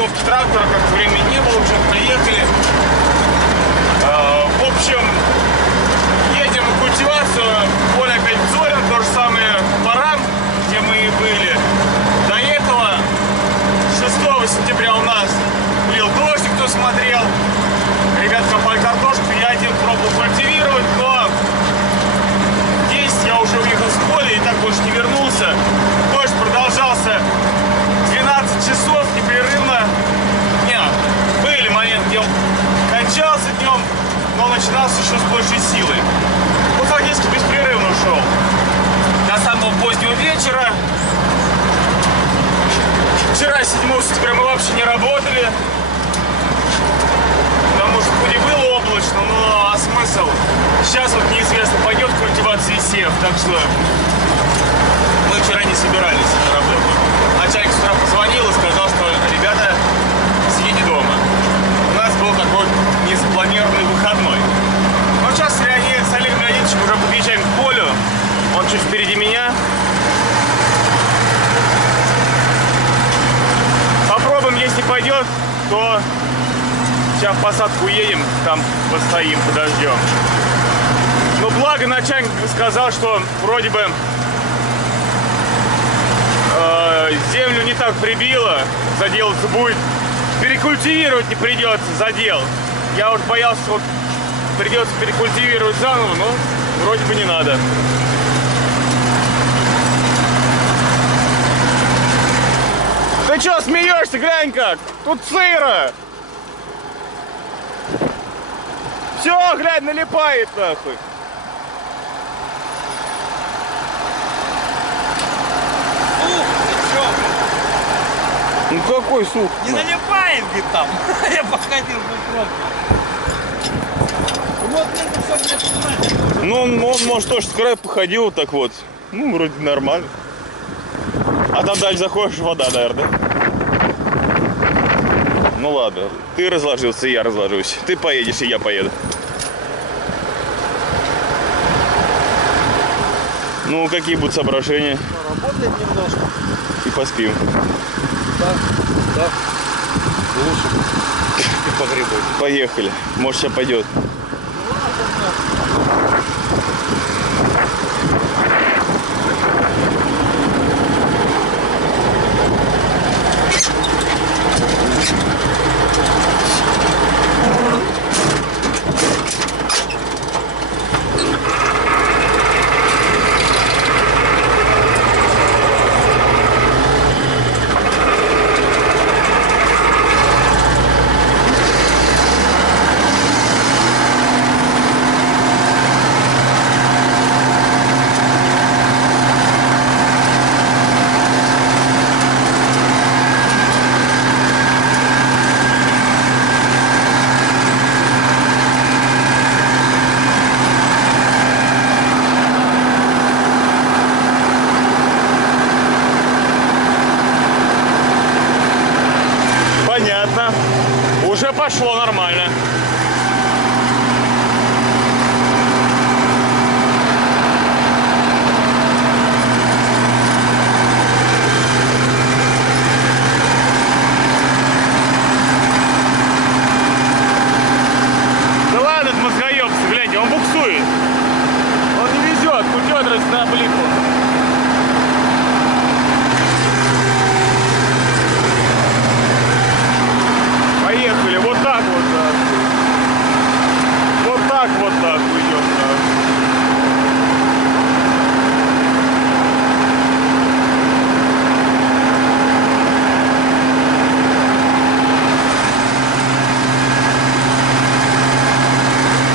парковки трактора, как времени не было, уже приехали. В общем, едем в культивацию, поле опять Зорин, то же самое Баран, где мы и были. До этого 6 сентября у нас лил дождь, кто смотрел. Ребят копали картошку, я один пробовал культивировать, но 10 я уже уехал с поля и так больше не вернулся. Дождь продолжался 12 часов непрерывно. Были моменты, где он кончался днем, но начинался еще с большей силой. Ну, фактически беспрерывно шел. До самого позднего вечера. Вчера, 7 сентября, мы вообще не работали. Потому что хоть и было облачно, но смысл? Сейчас вот неизвестно, пойдет культивация и сев. Так что мы вчера не собирались на работу. Начальник с утра позвонил и сказал, что ребята, сидите дома. У нас был такой незапланированный выходной. Но сейчас с Олегом Леонидовичем уже подъезжаем к полю. Он чуть впереди меня. Попробуем, если пойдет, то сейчас в посадку уедем, там постоим, подождем. Но благо начальник сказал, что вроде бы землю не так прибило, заделаться будет, перекультивировать не придется, задел. Я уж боялся, что вот придется перекультивировать заново, но вроде бы не надо. Ты чё смеешься, глянь как? Тут сыро! Все, глянь, налипает нахуй. Сух, ты чё, блин? Ну какой сух? Не налипает, говорит, там. Я походил по пробке. Вот это все, блядь, Ну, он может тоже с края походил вот так вот. Ну, вроде нормально. А там дальше заходишь, вода, наверное. Ну ладно, ты разложился, и я разложусь. Ты поедешь, и я поеду. Ну, какие будут соображения? Работаем немножко. И поспим. Да. Лучше. И погребать. Поехали. Может, сейчас пойдет. Уже пошло нормально. Да ладно, это мозгоёбцы, гляньте, он буксует. Он не везет, кутёдрось на блику. Поехали, вот так вот. Вот так уйдем.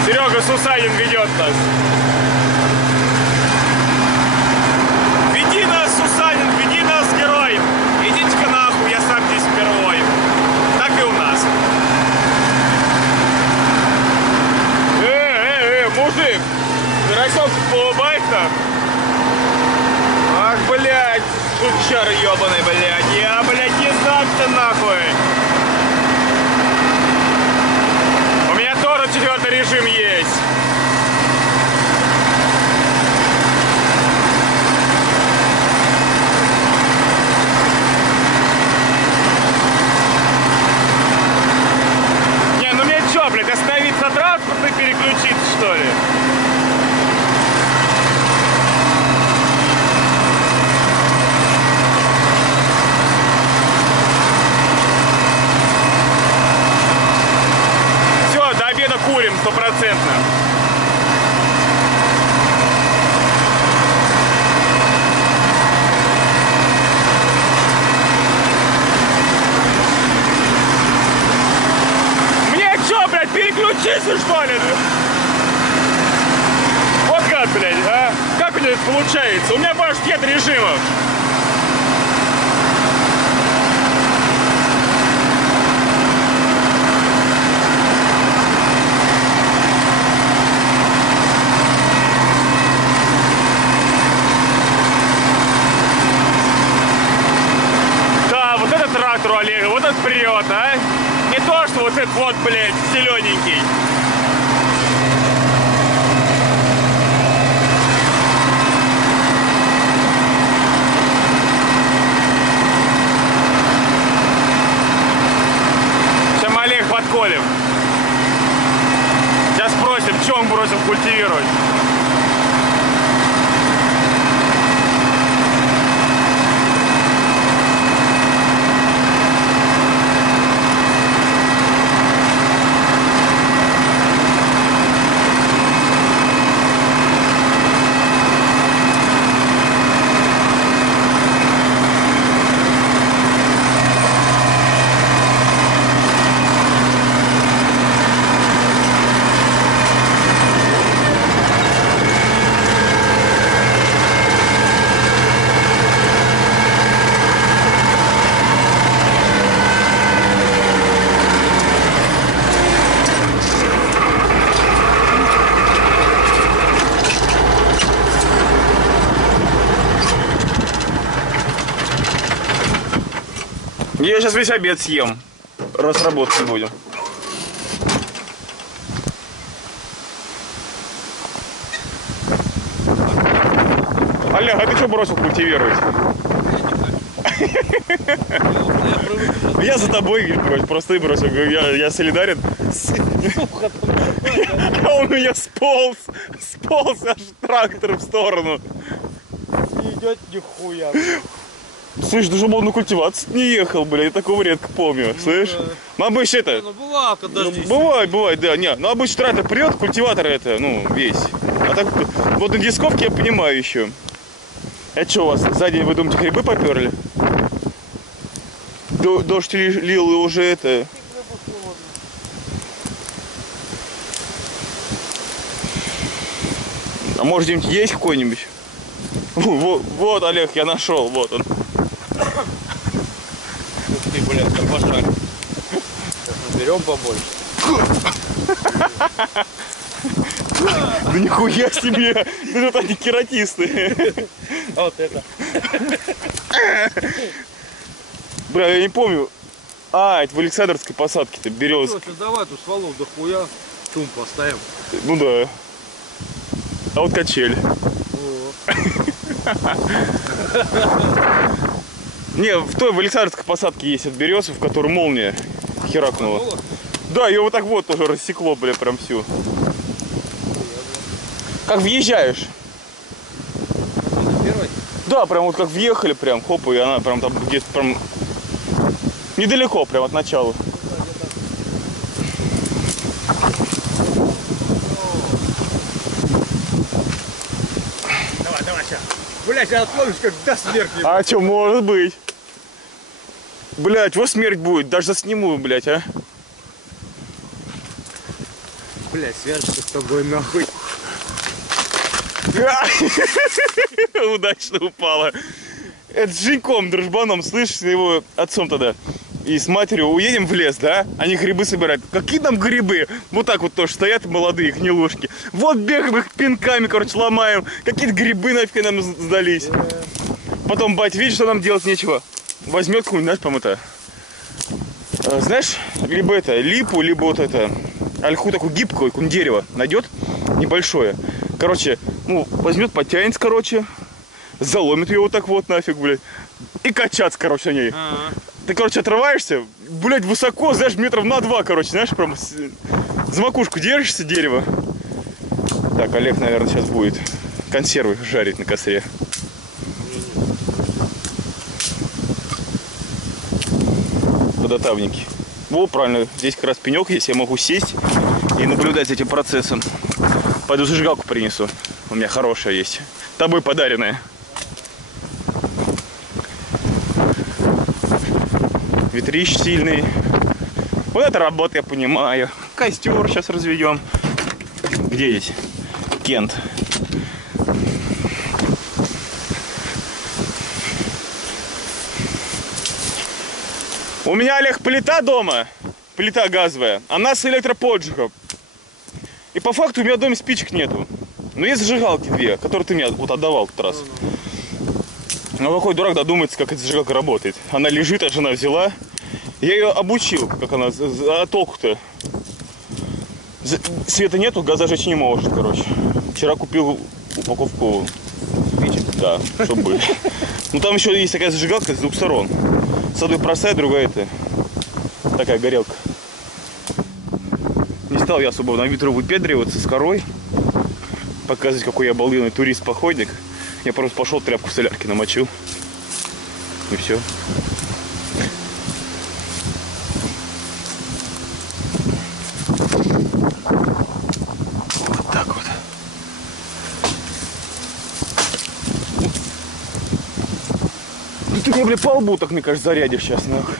Серега Сусанин ведет нас. Веди нас, Сусанин, веди нас, герой. Идите-ка нахуй, я сам здесь впервой. Так и у нас. Мужик, ты расёк полубайка? Ах, блядь, сучар ёбаный, блядь. Я, блядь, не знаю-то нахуй. У меня тоже 4-й режим есть. выглядит, получается. У меня больше нет режимов. Да, вот этот трактор у Олега, вот этот прет, а? Не то, что вот этот вот, блядь, зелененький. Подколем. Сейчас спросим, что он бросил культивировать. Я сейчас весь обед съем. Раз работать будем. Олег, а ты что бросил культивировать? Я за тобой просто ты бросил. Я солидарен. Он у меня сполз аж трактор в сторону. Не идет нихуя. Слышь, даже он на культивацию не ехал, бля, я такого редко помню, слышь? Ну, обычно это... Ну, бывает, подожди. Бывает, да, не. Ну, обычно трактор прет, культиватор это, ну, весь. А так, вот на дисковке я понимаю еще. Это что у вас, сзади, вы думаете, грибы поперли? Дождь лил и уже это... А может, где-нибудь есть какой-нибудь? Вот, Олег, я нашел, вот он. Ух ты, блядь, как пожар. Берем побольше. Да нихуя себе! Ну тут они кератисты. А вот это. Бля, я не помню. А, это в Александровской посадке-то березка. Короче, давай тут стволов до хуя. Шум поставим. Ну да. А вот качель. Не, в Александровской посадке есть от березы, в которой молния херакнула. Да, ее вот так вот тоже рассекло, бля, прям всю. Как въезжаешь. Первый? Да, прям вот как въехали, прям, хоп, и она прям там где-то прям недалеко, прям от начала. Давай, сейчас. Блять, отловишь как до смерти. А что, может быть? Блять, вот смерть будет, даже засниму, блять, а. Блять, свяжешься с тобой нахуй. Удачно упала. Это с Женьком, дружбаном, слышишь, с его отцом тогда. И с матерью уедем в лес, да? Они грибы собирают. Какие там грибы? Вот так вот тоже стоят молодые гнилушки. Вот бегаем их пинками, короче, ломаем. Какие-то грибы нафиг нам сдались. Потом бать, видишь, что нам делать нечего. Возьмет какую-нибудь, знаешь, по-моему, это. Знаешь, либо это, липу, либо вот это. Ольху такую гибкую, какое-нибудь дерево найдет, небольшое. Короче, ну, возьмет, подтянется, короче. Заломит ее вот так вот нафиг, блядь. И качаться, короче, на ней. Ты, короче, отрываешься, блядь, высоко, знаешь, метров на 2, короче, знаешь, прям за макушку держишься дерева. Так, Олег, наверное, сейчас будет консервы жарить на костре. Подотавники. Во, правильно, здесь как раз пенек есть, я могу сесть и наблюдать за этим процессом. Пойду зажигалку принесу, у меня хорошая есть, тобой подаренная. Ветрищ сильный. Вот это работа, я понимаю. Костер сейчас разведем. Где здесь? Кент. У меня, Олег, плита дома, плита газовая, она с электроподжигом. И по факту у меня в доме спичек нету. Но есть зажигалки две, которые ты мне вот отдавал в тот раз. Но какой дурак додумается, как эта зажигалка работает. Она лежит, а жена взяла. Я ее обучил, как она, а толку-то? Света нету, газ зажечь не может, короче. Вчера купил упаковку спичек, да, чтобы были. Ну там еще есть такая зажигалка с двух сторон. С одной простая, другая это такая горелка. Не стал я особо на ветру выпендриваться с корой. Показывать, какой я обалденный турист-походник. Я просто пошел, тряпку в солярке намочил. И все. Вот так вот. Ты мне, бля, по лбу так, мне кажется, зарядишь сейчас, нахуй.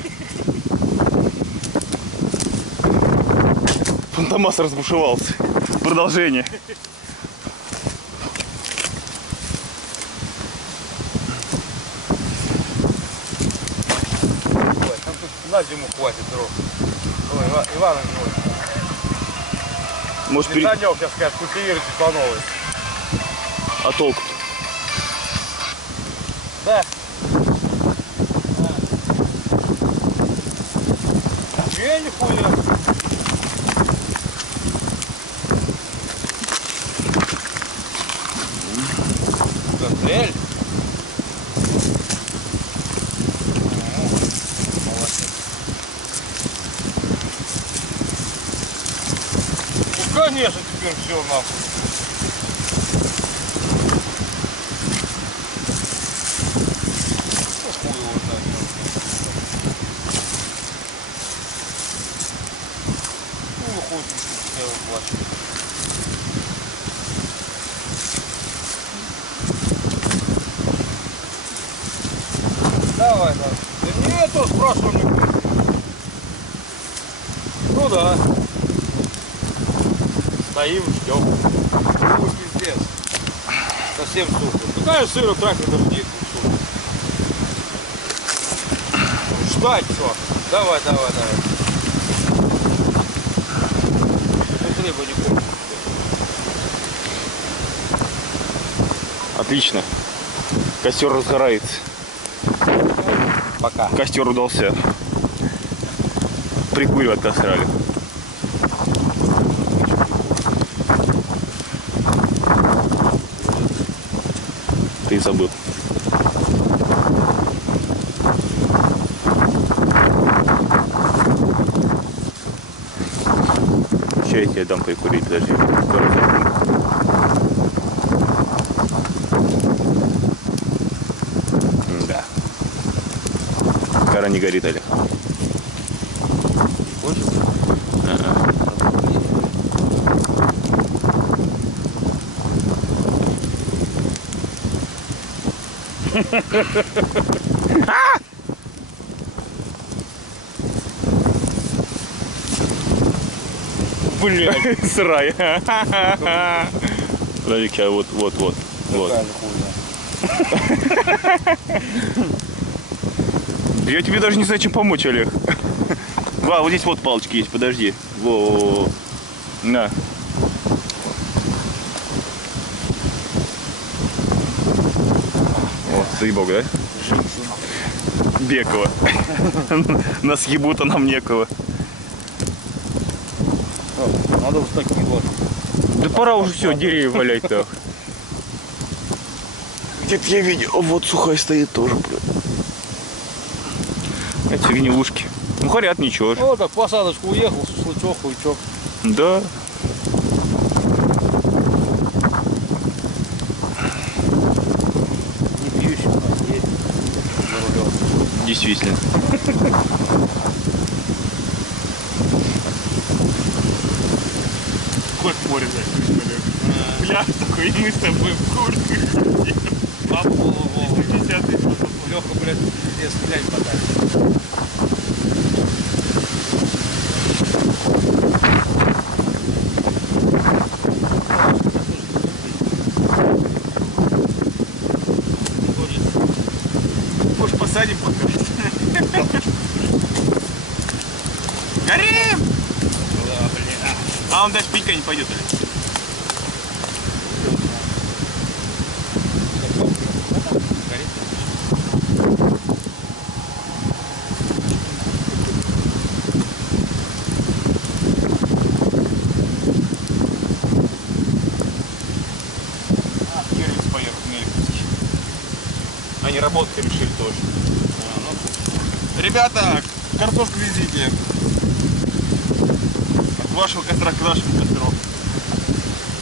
Фантомас разбушевался. Продолжение. На зиму хватит дров. Ой, Иван, Может, Санек, сейчас скажет, культивируйте по новой. А толку-то? Да. Я не понял. Гантель. Конечно, теперь все нахуй. Хуй его знает. Ну, выходит, что я плачу. Давай, давай. Да нет, то спрашивал не будет. Ну да. Стоим, ждем. Ну, пиздец. Совсем сухо. Какая сыра трактор дождит. Ждать все. Давай. Хлеба не хочешь. Отлично. Костер разгорается. Пока. Костер удался. Прикуривать кострали. Ты забыл. Сейчас я тебе дам прикурить, подожди. Да. Кора не горит, Олег. Хочешь? Блядь, срай. Подожди, вот. Я тебе даже не знаю, чем помочь, Олег. Вот здесь вот палочки есть, подожди. Во. На. Вот, заебок, да? Бекова. Нас ебут, а нам некого. Надо вот такие вот. Да пора уже все, деревья валять так. Где-то я видел. Вот сухая стоит тоже, блядь. Это гнилушки. Ну, хорят ничего. Ну, так посадочку уехал, шашлычок, хуйчок. Да. Не пьющий у нас есть. За рулем. Действительно. Хоть море, блядь. Бля, такой, и мы с тобой в курсе. Леха, блядь, пиздец, блядь, подальше. Может, посадим пока? А он даже пенька не пойдет, или? Они работать решили тоже. Ребята, картошку везите. От вашего костра к нашему костру.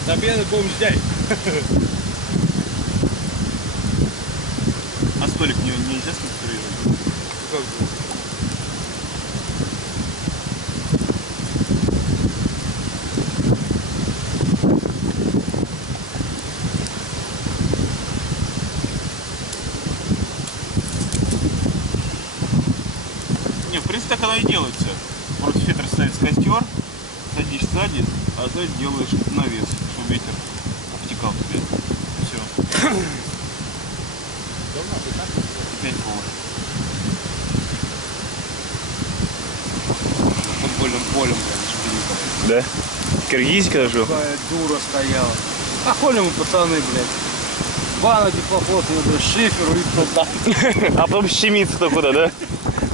Победы будем ждать. А столик нельзя сконструировать? Как бы? Не, в принципе, так оно и делается. Против ветра ставится костер, садишь сзади, а сзади делаешь навес, чтобы ветер обтекал тебе. Все. Опять повар. Футбольным полем, блядь, Да? Киргизика жил? какая дура стояла. А хули мы, пацаны, блядь. Ванна теплоходная, блядь, шифер и туда. А потом щемиться-то куда, да?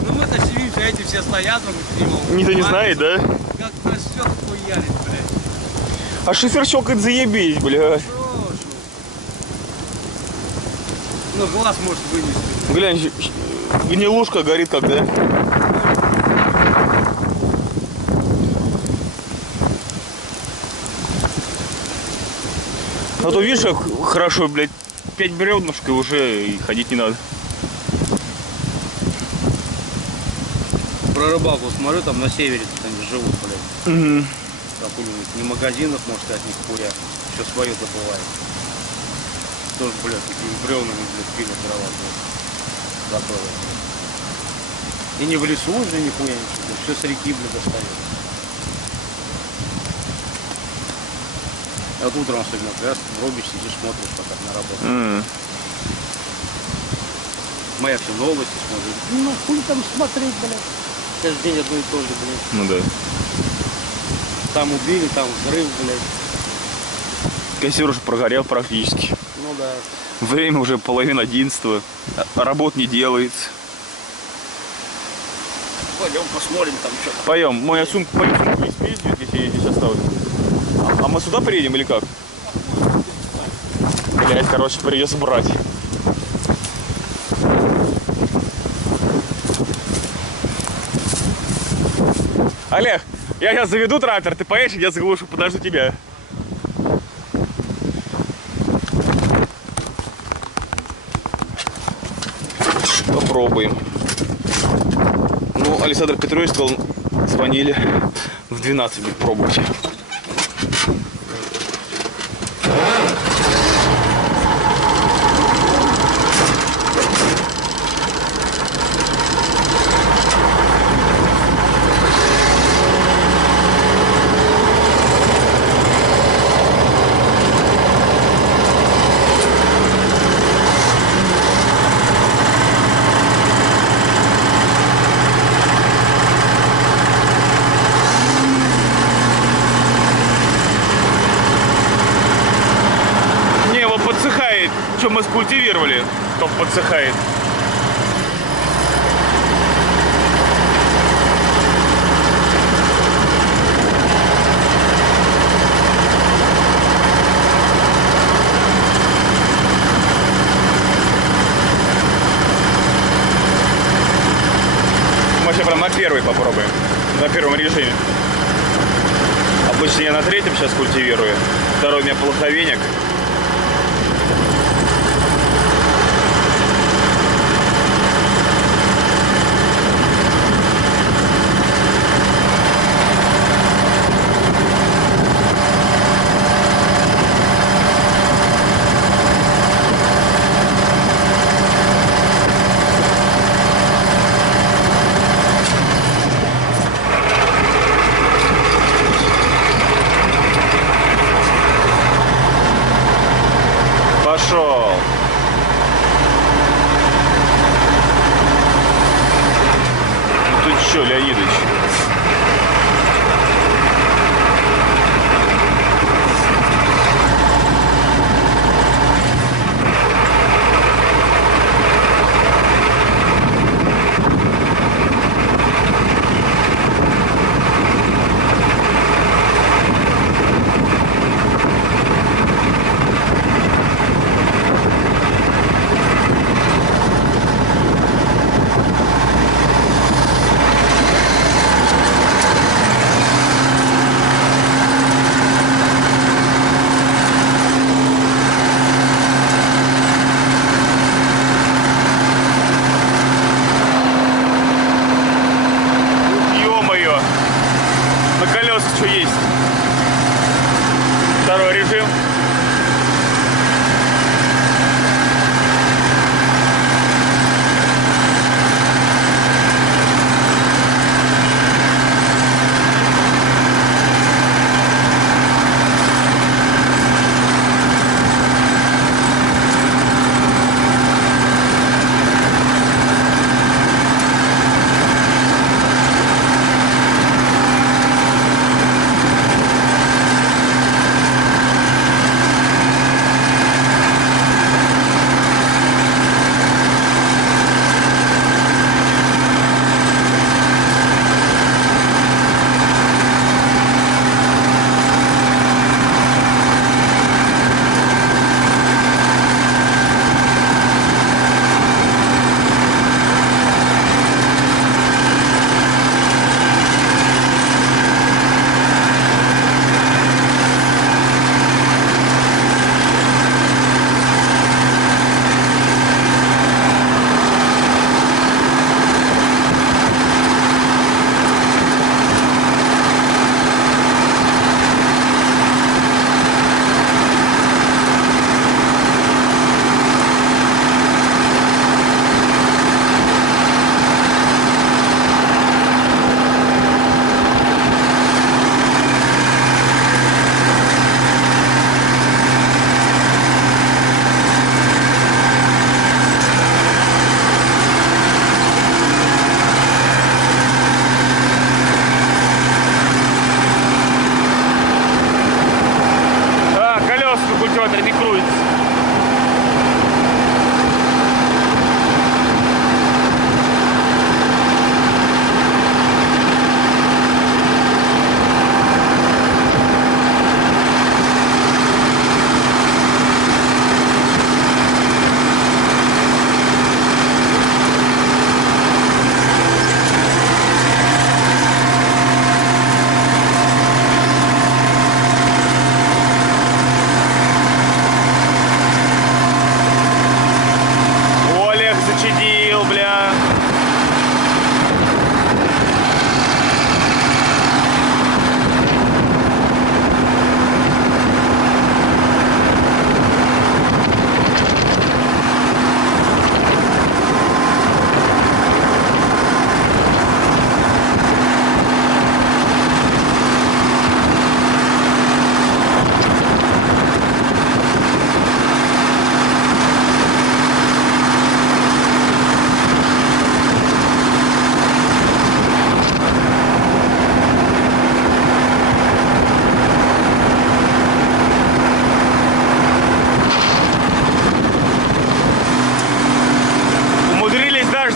Ну мы-то щемимся, эти все стоят, Никто не знает, да? Как насчет хуярить, блядь. А шифер щелкает заебись, блядь. Прошу. Ну глаз может вынести. Глянь, гнилушка горит как, да? А то видишь, как хорошо, блядь, 5 бревнышек и уже и ходить не надо. Про рыбалку смотрю, там на севере они живут, блядь. Угу. Как у них не магазинов, может, от них хуя. Еще свое добывают. Тоже, блядь, такими бревнами, блядь, пилят дрова, блядь. Готовят, блядь. И не в лесу уже нихуя ничего, все с реки, блядь, достает. А вот утром особенно, как раз врубишь, сидишь, смотришь пока на работу. Моя все новости смотрит. Ну, хуй там смотреть, блядь. Каждый день одно и то же, блядь. Ну да. Там убили, там взрыв, блядь. Костер уже прогорел практически. Ну да. Время уже 10:30, а работ не делается. Пойдем посмотрим там что-то. Пойдем, мою сумку не спиздит, если я здесь оставлю. А мы сюда приедем или как? Блять, короче, придется брать. Олег, я сейчас заведу трактор, ты поедешь, я заглушу, подожду тебя. Попробуем. Ну, Александр Петрович сказал, звонили в 12 будет пробовать. Что мы скультивировали, то подсыхает. Мы сейчас прям на первый попробуем, на первом режиме. Обычно я на третьем сейчас культивирую. Второй у меня полоховенек. Пошел. Ну ты чё, Леонидович?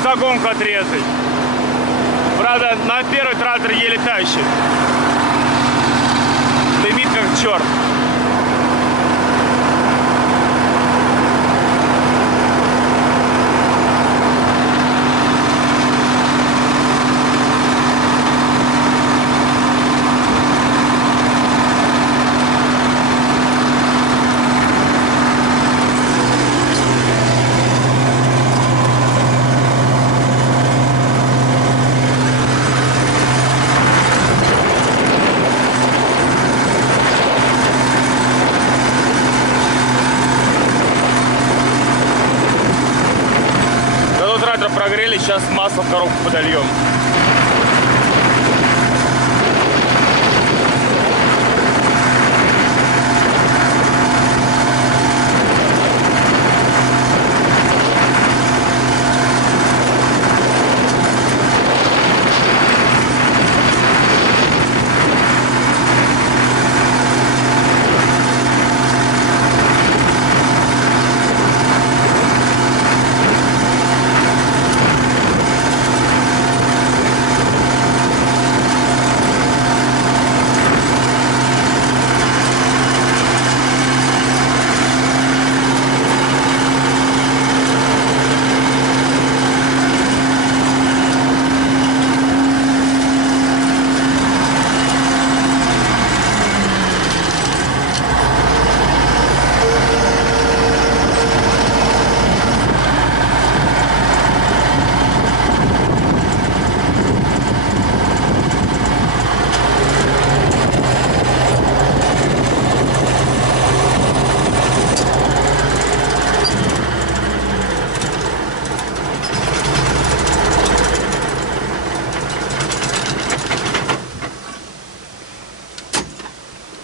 загонку отрезать. Правда, на первый трактор еле тащит. Дымит как черт. Прогрели, сейчас масло в коробку подольем.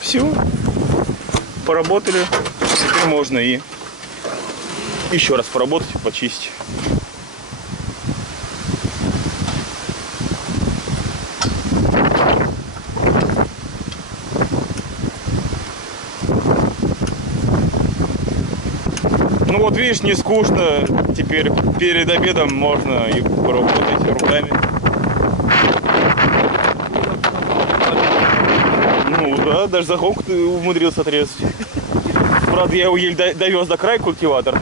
Все, поработали, теперь можно и еще раз поработать, почистить. Ну вот видишь, не скучно, теперь перед обедом можно и поработать руками. Да, даже загонку ты умудрился отрезать. Правда, я его еле довез до края культиватор.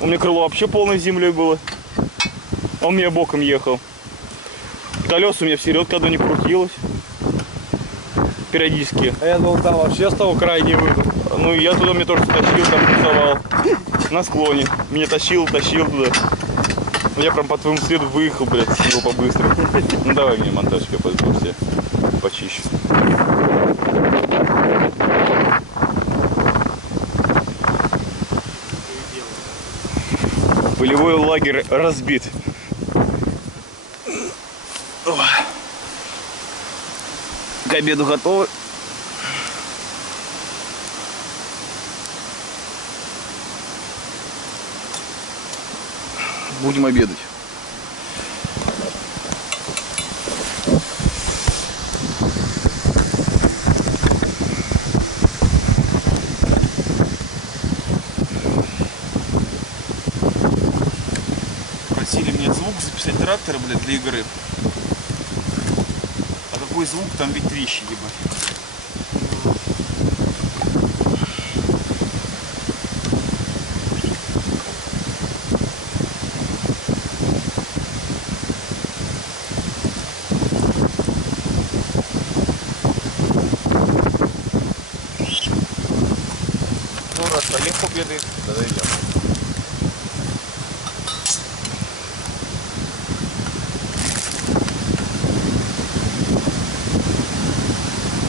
У меня крыло вообще полной землей было. Он мне боком ехал. Колеса у меня в середку не крутилось. Периодически. А я думал, там вообще с того края не выйду. Ну, я туда мне тоже тащил, там рисовал. На склоне. Меня тащил туда. Я прям по твоему следу выехал, блядь, его по-быстрому. Ну, давай мне монтажик, я пойду все почищу. Полевой лагерь разбит. К обеду готовы. Будем обедать. Просили мне звук записать трактора, блядь, для игры. А какой звук, там ведь трещи, ебать. Олег победы, тогда идем.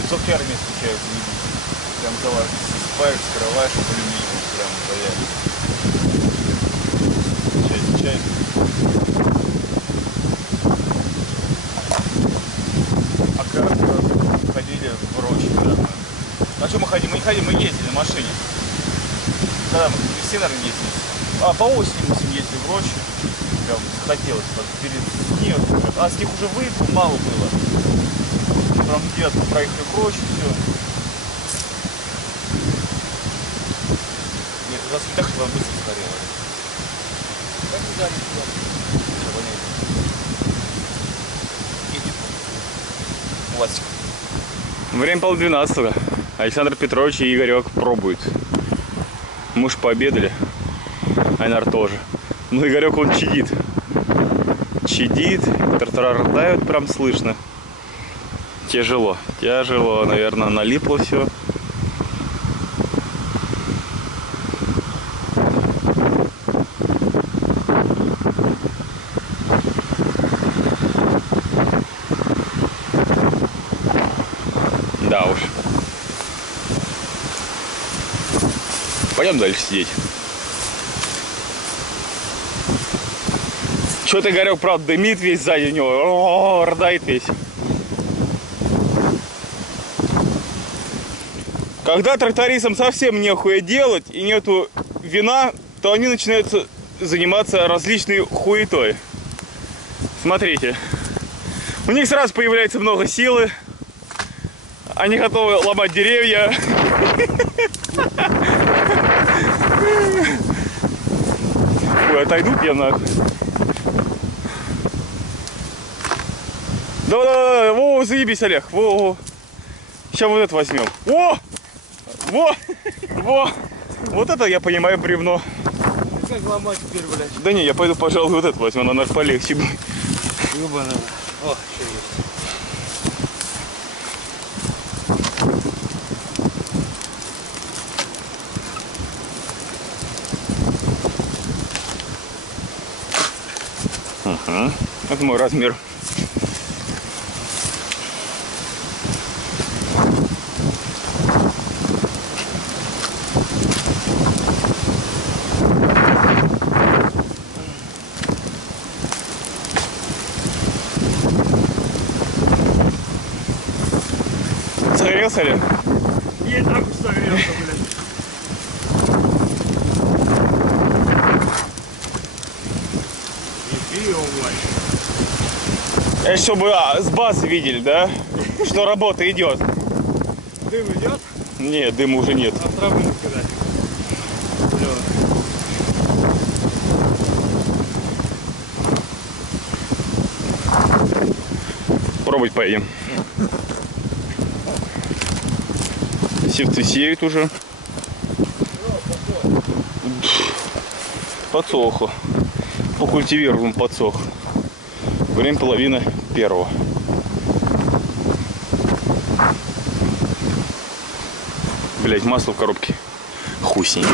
Софтверами встречаются, не видно. Прям засыпаешь, скрываешь, по алюминию прям стоять. Чай. А как ходили в Рочи, да. А что мы ходим? Мы не ходим, мы ездили на машине. Когда мы все, наверное, ездили. А по осени мы ездили в Рочи. Прям хотелось перед снег. А снег уже выпал, мало было. Прям где-то проехали в Рочи, все. Нет, у нас не так, что вам быстро сгорело. Как вы дали сюда? пластик. Время 11:30. Александр Петрович и Игорек пробуют. Мы ж пообедали. Айнар тоже. Ну, Игорек, он чадит. Чадит. Тартара ртают, прям слышно. Тяжело. Тяжело, наверное, налипло все. Да уж. Пойдем дальше сидеть. Что-то Игорек, правда, дымит весь сзади него. О, рдает весь. Когда трактористам совсем нехуя делать и нету вина, то они начинают заниматься различной хуетой. Смотрите. У них сразу появляется много силы. Они готовы ломать деревья. Ой, отойдут я нахуй. Да, во, заебись, Олег. Во. Сейчас вот это возьмем. Во. Вот это я понимаю бревно. Как ломать теперь, блядь? Да не, я пойду, пожалуй, вот это возьму, она полегче будет. Ёбаная. О, что есть. Ага. Это мой размер. Согрелся ли? Я так уж согрелся, блядь. Чтобы с базы видели, да? Что работа идет. Дым идет? Нет, дыма уже нет. А траву не сказать. Пробовать поедем. Севцы сеют уже. Подсохло. По культивированному подсох. Время 12:30. Блять, масло в коробке. Хуй с ним.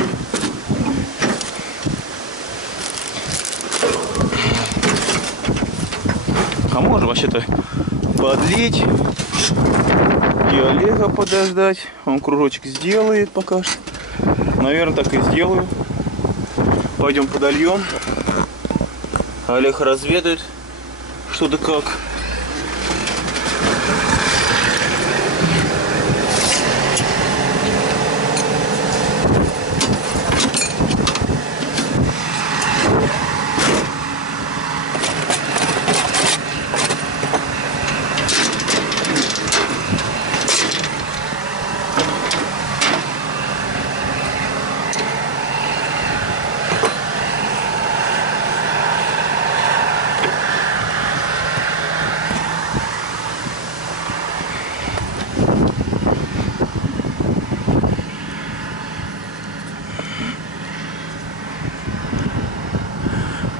А можно вообще-то подлить и Олега подождать. Он кружочек сделает пока что. Наверное, так и сделаю. Пойдем подольем. Олег разведает, что да как.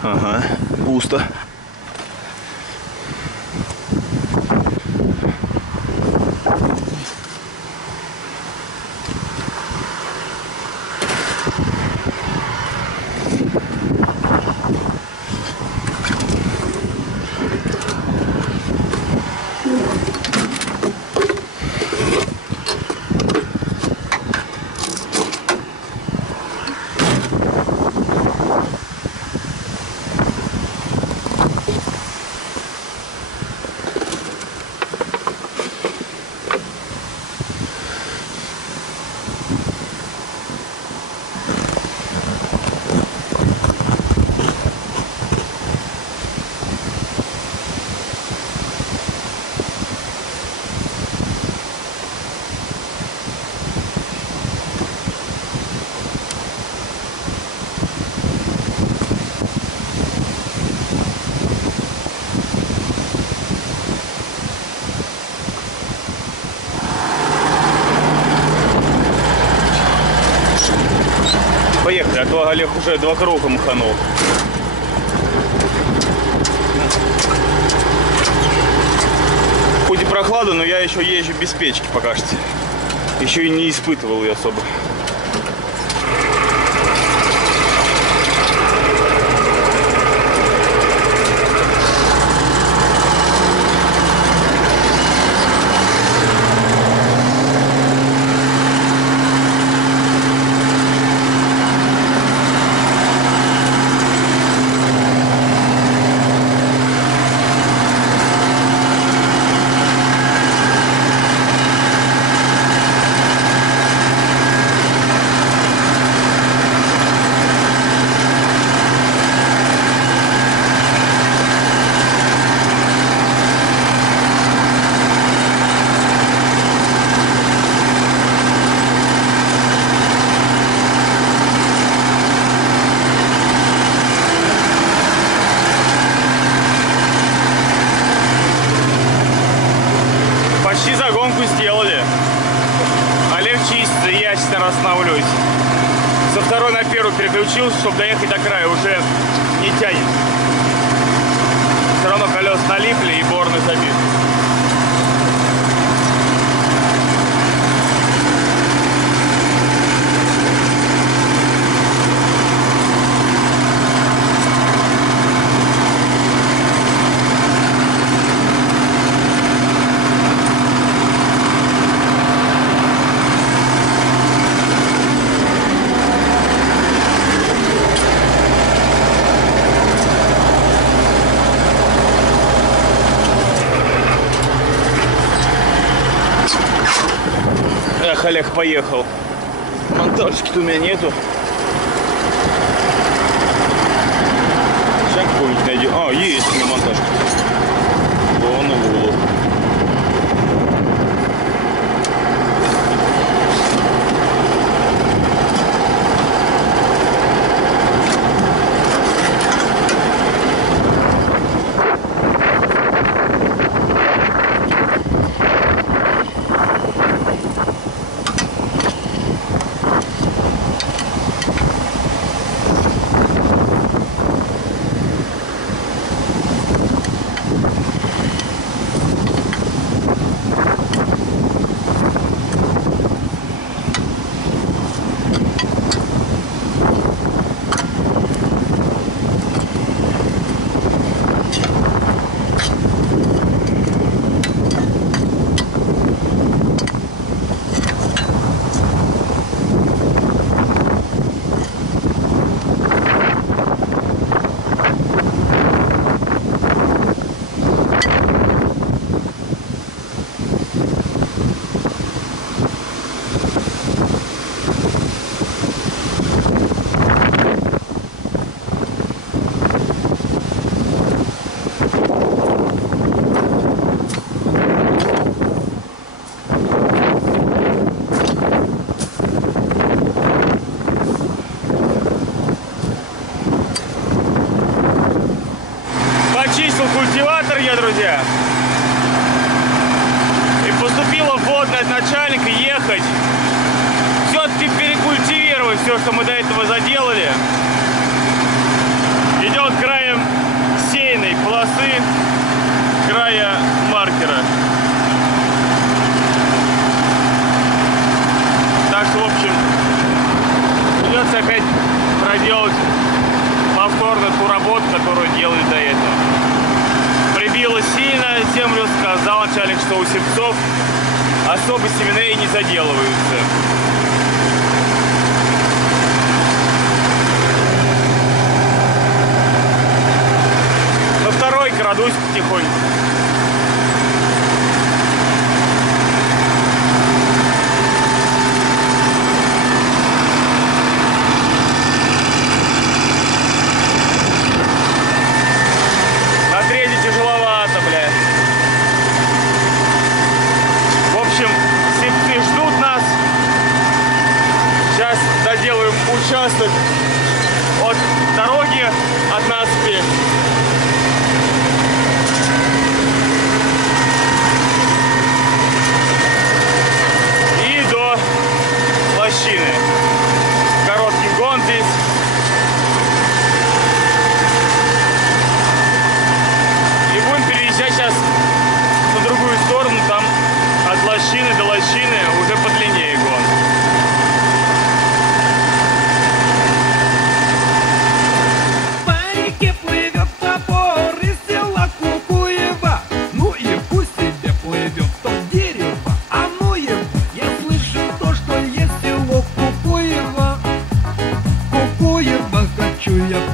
Ага, пусто. То Олег уже 2 круга маханул. Хоть и прохладно, но я еще езжу без печки пока что. Еще и не испытывал ее особо. Почти загонку сделали. Олег чистится, я сейчас остановлюсь. Со второй на первую переключился, чтобы доехать до края. Уже не тянет. Все равно колеса налипли и борны забиты. Эх, Олег поехал. Монтажки-то у меня нету. Сейчас какой-нибудь найдем. А, есть у меня монтажка. Вон углу. Почистил культиватор я, друзья. И поступило вводное от начальника ехать. Все-таки перекультивировать все, что мы до этого заделали. Идет краем сеянной полосы, края маркера. Так что, в общем, придется опять проделать повторно ту работу, которую делали до этого. Прибило сильно землю, сказал начальник, что у севцов особо семена не заделываются. На второй крадусь потихоньку. Тяжеловато, бля. В общем, севцы ждут нас. Сейчас доделаем участок от дороги, от насыпи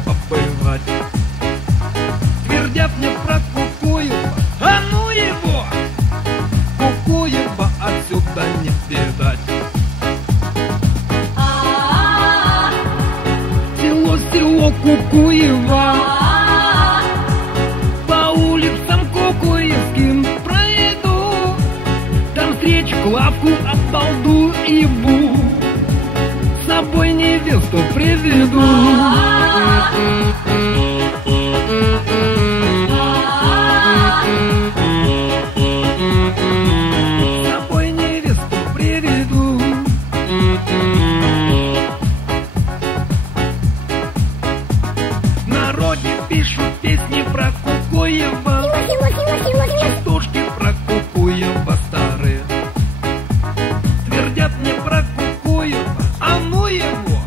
побывать. Твердят мне про Кукуева, а ну его! Кукуева отсюда не видать. Село Кукуева, по улицам кукуевским пройду, там встречу Клавку, обалду и бу, с собой невесту приведу. С собой невесту приведу. В народе пишут песни про Кукуева, частушки про Кукуева старые. Твердят мне про Кукуева, а ну его!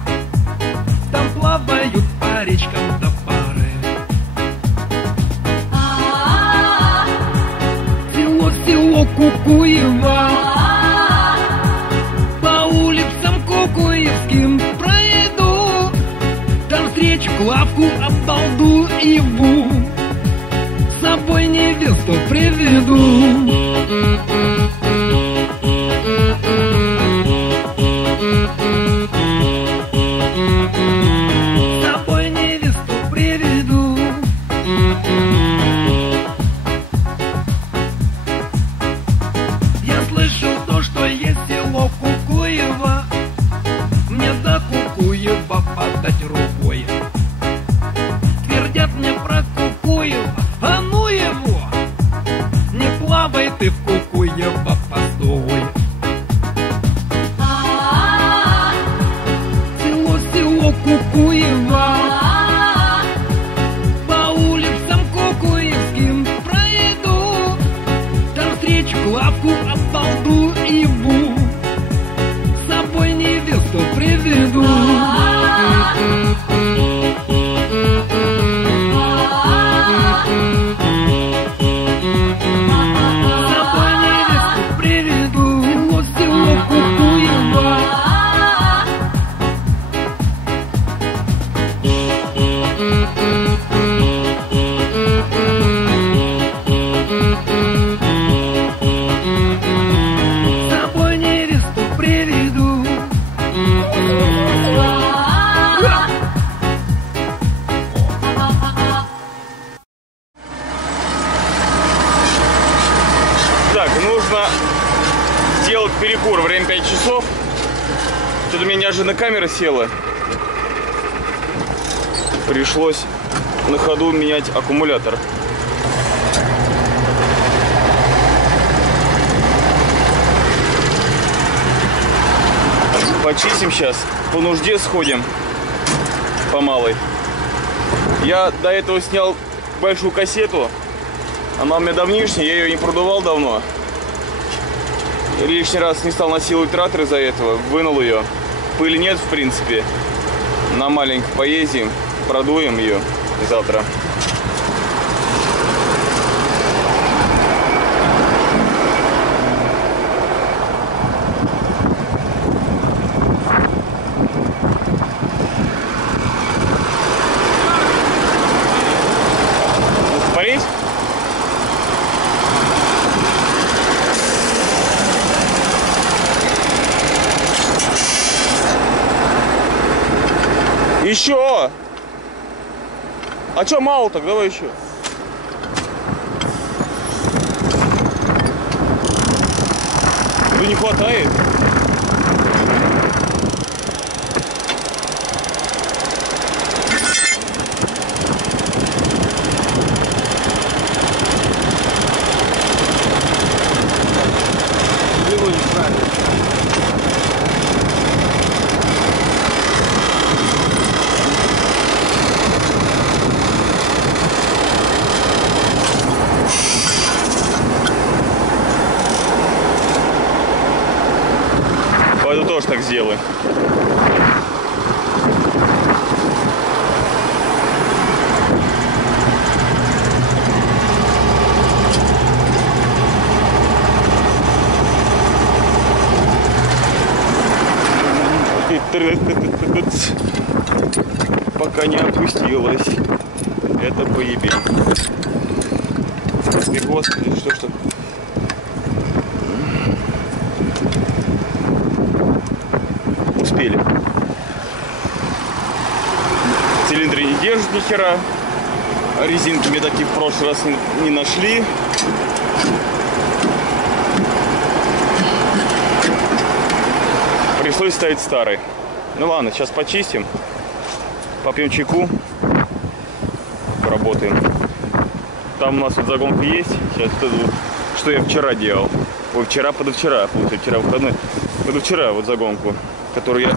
Там плавают по речкам до пары. Село Кукуева, по улицам кукуевским пройду, там встречу Клавку, обалду и бу, с собой невесту приведу. С собой невесту приведу. Я слышу то, что есть село Кукуева, мне до Кукуева подать рукой. Твердят мне про Кукуева, а ну его! Не плавай ты в Кукуева, постой. Село Кукуева, по улицам кукуевским пройду, там встречу Клавку, обалду и бу, с собой невесту приведу. С собой невесту приведу. Село Кукуева. С собой невесту приведу. Так, нужно сделать перекур. Время 5 часов. Тут у меня неожиданно камера села. Пришлось на ходу менять аккумулятор. Почистим сейчас. По нужде сходим. По малой. Я до этого снял большую кассету. Она у меня давнишняя, я ее не продувал давно. И лишний раз не стал насиловать трактор из-за этого. Вынул ее. Пыли нет, в принципе. На маленько поездим, продуем ее завтра. Парить? Еще! А чё мало так? Давай еще. Да не хватает. Пойду тоже так сделаю. Пока не отпустил. открылась. Это поебень. И господи, что ж так? Успели. Цилиндры не держат ни хера. Резинки мне такие в прошлый раз не нашли. Пришлось ставить старый. Ну ладно, сейчас почистим. Попьем чайку. Поработаем. Там у нас вот загонка есть. Сейчас что я вчера делал. Ой, позавчера, получается, вчера выходной. Позавчера вот загонку, которую я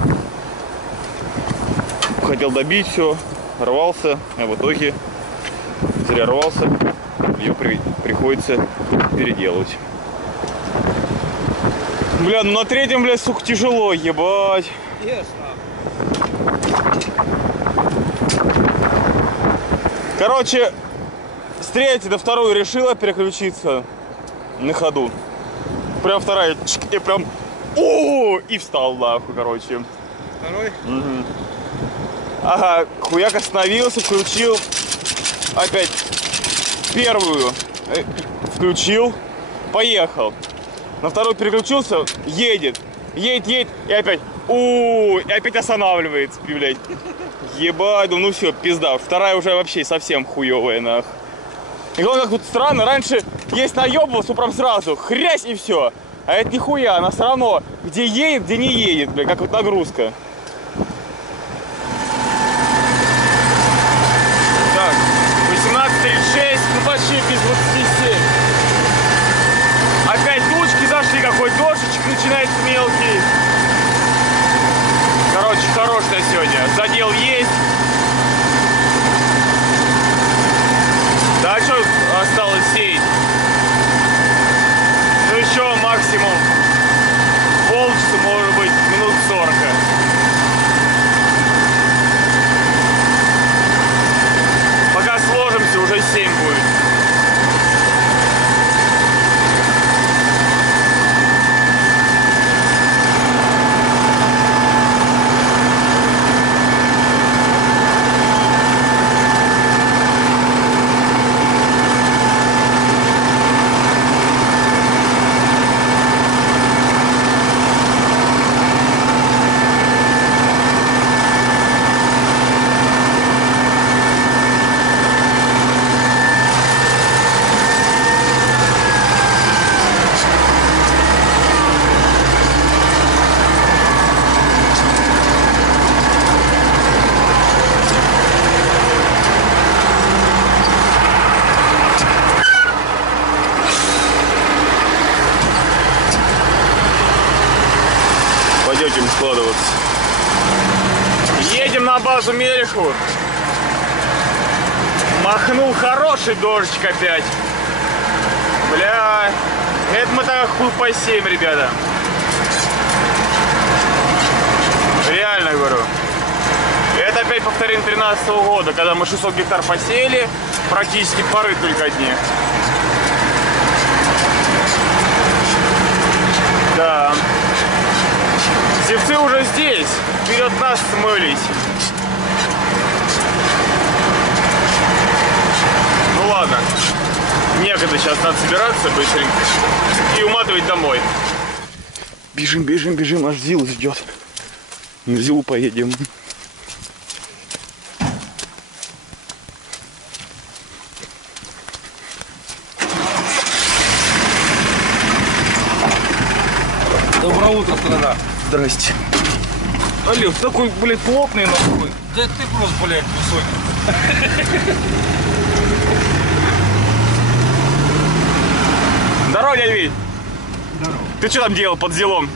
хотел добить, все, рвался, а в итоге зря рвался, ее приходится переделывать. Бля, ну на третьем, бля, сука, тяжело, ебать. Короче, с третьей до второй решила переключиться на ходу. Прям вторая, и прям, и встал, нахуй, короче. Второй? Угу. Ага, хуяк остановился, включил опять первую, включил, поехал. На второй переключился, едет, и опять, и опять останавливается, блядь. Ебать, ну все, пизда. Вторая уже вообще совсем хуевая, нах. И главное, как тут странно, раньше есть наебывался, прям сразу, хрясь и все. А это нихуя, она все равно, где едет, где не едет, блядь, как вот нагрузка. Так, 18:36, ну почти без 27. Опять тучки зашли, какой дождичек начинается мелкий. Короче, хорошая сегодня. Задел есть. Да, что осталось сеять? Ну еще максимум полчаса, может быть, минут 40. Пока сложимся, уже 7 будет. Пойдем складываться. Едем на базу Мелеху. Махнул хороший дождик опять. Бля, это мы так хуй по 7, ребята. Реально говорю. Это опять повторение 2013 года, когда мы 600 гектар посеяли, практически поры только одни. Да. Севцы уже здесь, вперед нас смылись. Ну ладно, некогда, сейчас надо собираться быстренько и уматывать домой. Бежим, бежим, бежим, аж Зил ждет. На Зилу поедем. Доброе утро, страна. Здрасте. Олег, такой, блядь, плотный нахуй. Да ты просто, блядь, высокий. Здорово, дядя Вить. Здорово. Ты что там делал под Зилом?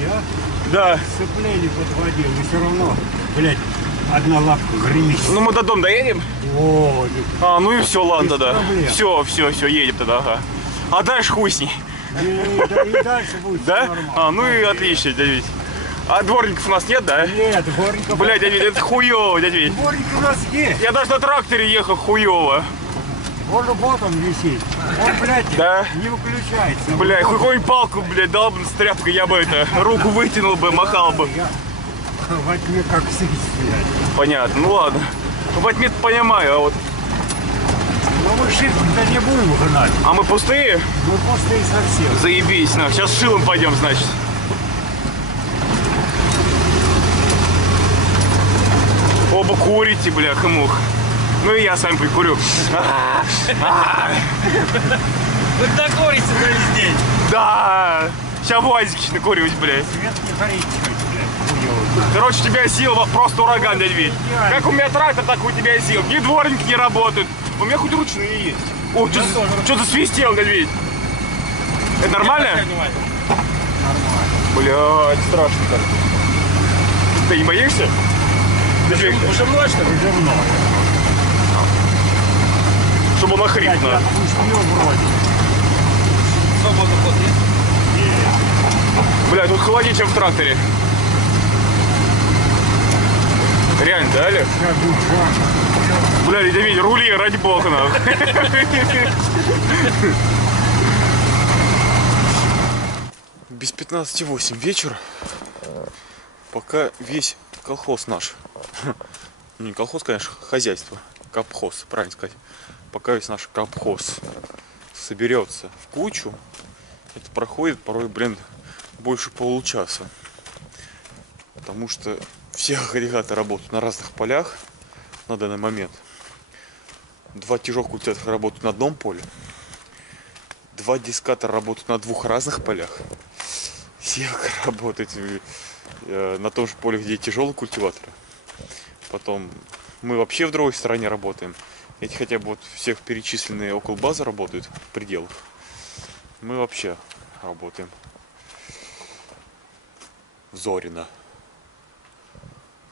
Я Да. сцепление подводил, и все равно, блядь, одна лапка гремит. Ну мы до дома доедем? О, А, ну и все, ладно без тогда. проблем. Все, едем тогда, ага. А дальше хуй с ней. и дальше будет Да? всё нормально. А, ну и отлично, дядя Вить. А дворников у нас нет, да? Нет, дворника... Блядь, дядя Вить, это хуёво, дядя Вить. Дворник у нас есть. Я даже на тракторе ехал хуёво. Он вот он висит. Он, блядь, Да? не выключается. Бля, какую-нибудь палку, блядь, дал бы с тряпкой, я бы это, руку вытянул бы, махал бы. Я во тьме как сысь, блядь. Понятно, ну ладно. Ватьмит понимаю, а вот... Ну мы шибко-то не будем гнать. А мы пустые? Мы пустые совсем. Заебись, на. Сейчас с шилом пойдем, значит. Оба курите, бляха-мух. Ну и я с вами прикурю. Вы докурите за весь день. Да. Сейчас в УАЗике накурюсь, блядь. Свет не горит, блядь. Хуёво. Короче, у тебя сил просто ураган, дядь Вить. Как у меня трактор, так у тебя сил. Ни дворники не работают. У меня хоть ручные есть. О, что засвистел, дядь Вить? Это нормально? Нормально. Блядь, страшно так. Ты не боишься? Уже ночь, что ли? Уже много. Чтобы он охрип, Я надо. отпустил вроде. Свободный ход есть? Блядь, тут холоднее, чем в тракторе. Реально, да, Олег? Сейчас будет жарко. Блядь, дядя Вить, рули, ради бога, нахуй. Без 15:08 вечер. Пока весь колхоз наш, ну не колхоз, конечно, хозяйство, капхоз, правильно сказать, пока весь наш капхоз соберется в кучу, это проходит порой, блин, больше получаса, потому что все агрегаты работают на разных полях на данный момент. 2 тяжелых культиватора работают на одном поле, 2 дискатора работают на 2 разных полях, севка работает на том же поле, где тяжелые культиваторы. Потом мы вообще в другой стороне работаем. Эти хотя бы вот всех перечисленные около базы работают в пределах. Мы вообще работаем в Зорино,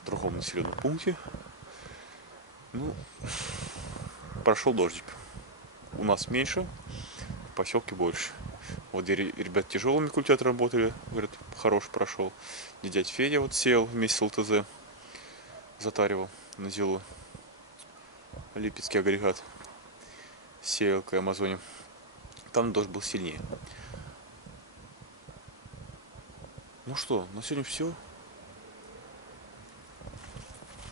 в другом населенном пункте. Ну, прошел дождик. У нас меньше, в поселке больше. Вот где ребят тяжелыми культиваторами работали, говорят, хороший прошел. Где дядя Федя вот сеял вместе с ЛТЗ, затаривал на зилу. Липецкий агрегат, сеялка Амазоне. Там дождь был сильнее. Ну что, на сегодня все.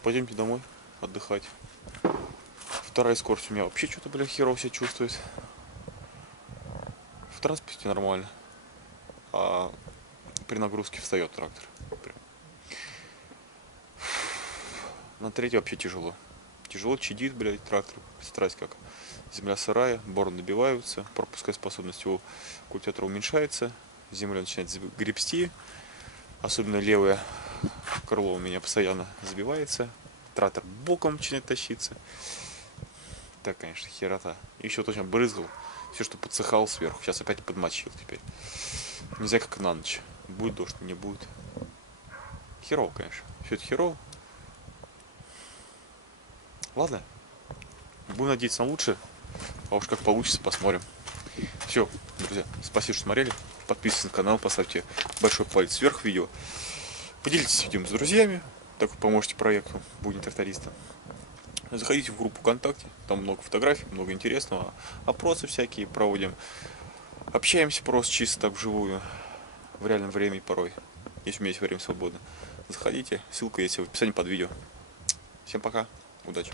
Пойдемте домой отдыхать. Вторая скорость у меня вообще что-то, бля, херово себя чувствует. В транспорте нормально, а при нагрузке встает трактор. На третьей вообще тяжело. Тяжело чадит, блядь, трактор. Страсть как. Земля сырая, борны набиваются, пропускная способность у культиватора уменьшается, земля начинает гребсти, особенно левое крыло у меня постоянно забивается, трактор боком начинает тащиться. Так, конечно, херота. И еще точно брызгал. Все, что подсыхало сверху. Сейчас опять подмочил теперь. Нельзя как на ночь. Будет дождь, не будет. Херово, конечно. Все это херово. Ладно. Будем надеяться на лучшее. А уж как получится, посмотрим. Все, друзья. Спасибо, что смотрели. Подписывайтесь на канал, поставьте большой палец вверх видео. Поделитесь видео с друзьями. Так вы поможете проекту «Будни тракториста». Заходите в группу ВКонтакте, там много фотографий, много интересного, опросы всякие проводим, общаемся просто чисто так вживую, в реальном времени порой, если у меня есть время свободно. Заходите, ссылка есть в описании под видео. Всем пока, удачи!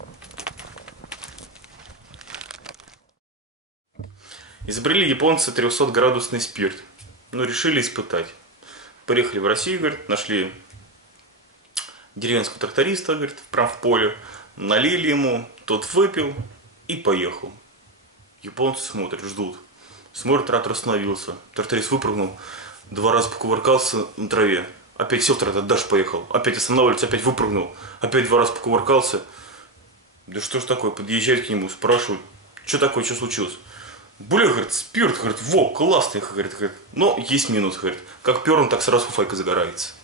Изобрели японцы 300-градусный спирт, но решили испытать. Приехали в Россию, говорит, нашли деревенского тракториста, говорит, прям в поле. Налили ему, тот выпил и поехал. Японцы смотрят, ждут. Смотрят, трактор остановился. Тракторист выпрыгнул, 2 раза покувыркался на траве. Опять сел в трактор, дальше поехал. Опять останавливается, опять выпрыгнул. Опять 2 раза покувыркался. Да что ж такое, подъезжают к нему, спрашивают, что такое, что случилось? Бля, говорит, спирт, говорит, во, классный, говорит, но есть минус, говорит. Как пером, так сразу фуфайка загорается.